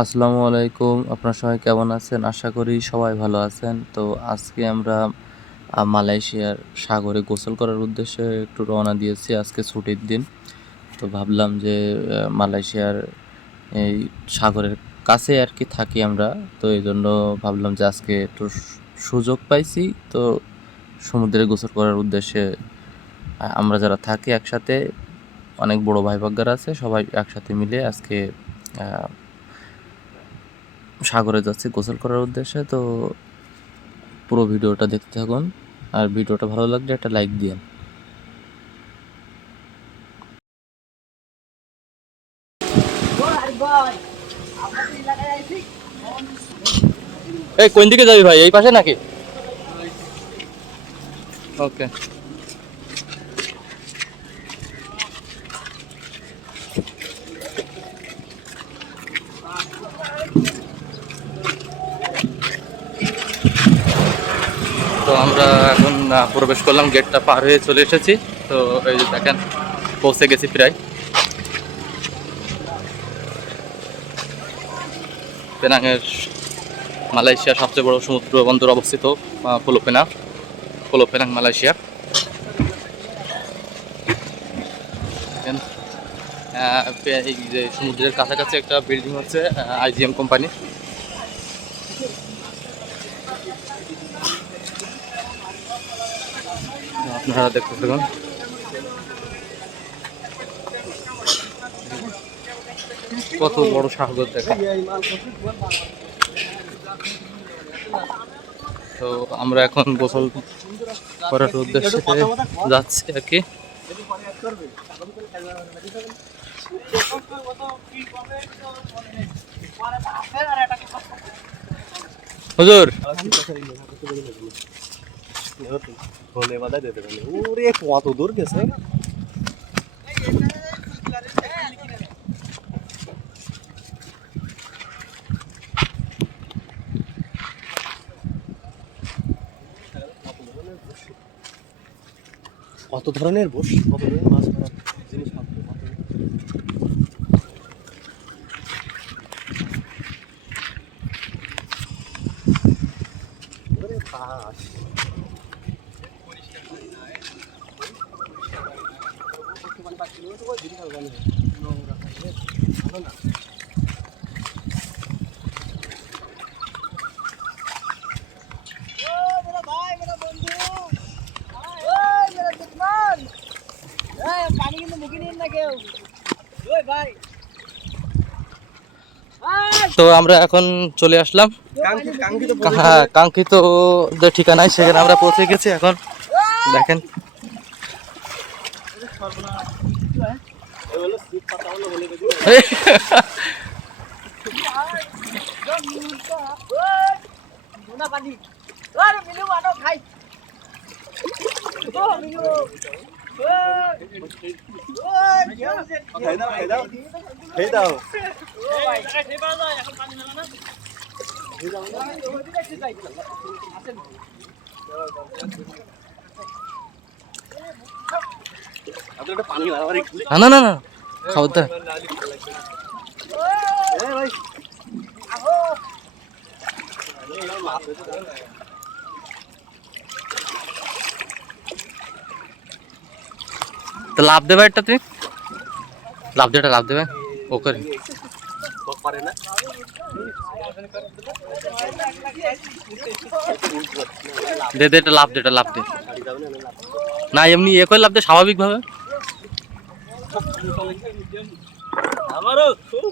আসসালামু আলাইকুম, আপনারা সবাই কেমন আছেন? আশা করি সবাই ভালো আছেন। তো আজকে আমরা মালয়েশিয়ার সাগরে গোসল করার উদ্দেশ্যে একটু রওনা দিয়েছি। আজকে ছুটির দিন, তো ভাবলাম যে মালয়েশিয়ার এই সাগরের কাছে আর কি থাকি আমরা, তো এই জন্য ভাবলাম যে আজকে একটু সুযোগ পাইছি, তো সমুদ্রে গোসল করার উদ্দেশ্যে আমরা যারা থাকি একসাথে, অনেক বড় ভাই ভাগ্যারা আছে, সবাই একসাথে মিলে আজকে সাগরে যাচ্ছি গোসল করার উদ্দেশ্যে। তো পুরো ভিডিওটা দেখতে থাকুন, আর ভিডিওটা ভালো লাগলে একটা লাইক দিন। এই কোন দিকে যাবি ভাই? এই পাশে নাকি? ওকে। তো আমরা এখন প্রবেশ করলাম, গেটটা পার হয়ে চলে এসেছি। তো এই যে দেখেন, পৌঁছে গেছি প্রায়। পেনাংয়ের মালয়েশিয়ার সবচেয়ে বড় সমুদ্র বন্দর অবস্থিত পুলো পেনাং মালয়েশিয়া। এই যে সমুদ্রের কাছাকাছি একটা বিল্ডিং হচ্ছে IGM কোম্পানি। আপনারা দেখতে থাকুন। কত বড় সাগর দেখেন। তো আমরা এখন গোসল করার উদ্দেশ্যে যাচ্ছি আর কি। হুজুর কত দূর গেছে? কত ধরনের বসি, কত ধরনের মাছ ধরার জিনিস তো আমরা এখন চলে আসলাম কাঙ্ক্ষিত যে ঠিকানায়, সেখানে আমরা পৌঁছে গেছি। এখন দেখেন না না না খাবার তো লাভ দেবে একটা, তুই লাভ দেবে ও করে দে দে, এটা লাভ দে, না এমনি এ করে লাভ দে স্বাভাবিক ভাবে। আমারও খুব